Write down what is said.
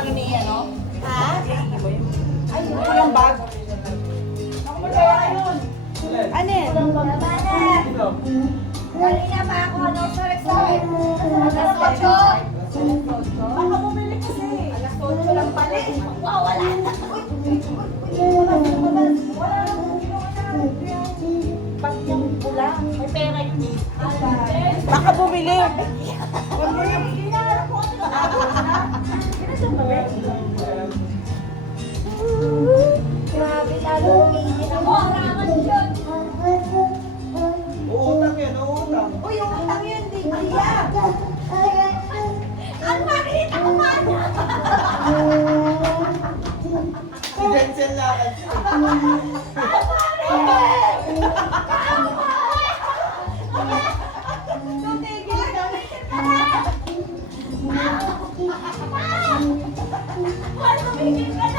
lang ini, ano? Ha? Ay, walang bag. Ako magkaya yun. Ano yun? Kanina pa ako, ano, sorry. Alas 8. Baka bumili kasi. Alas 8 lang pala eh. Wala na. Pag yung pula, may pera yun eh. Baka bumili. Huwag mo yung ginala ko. Grabe, lalo umiinit ako. Harangan yun. Uutang yan, uutang. Uy, yung utang yun, di kaya. Ang makikita ko man. Si Jensen lakad. Tutigil ka. Wala tumigil ka.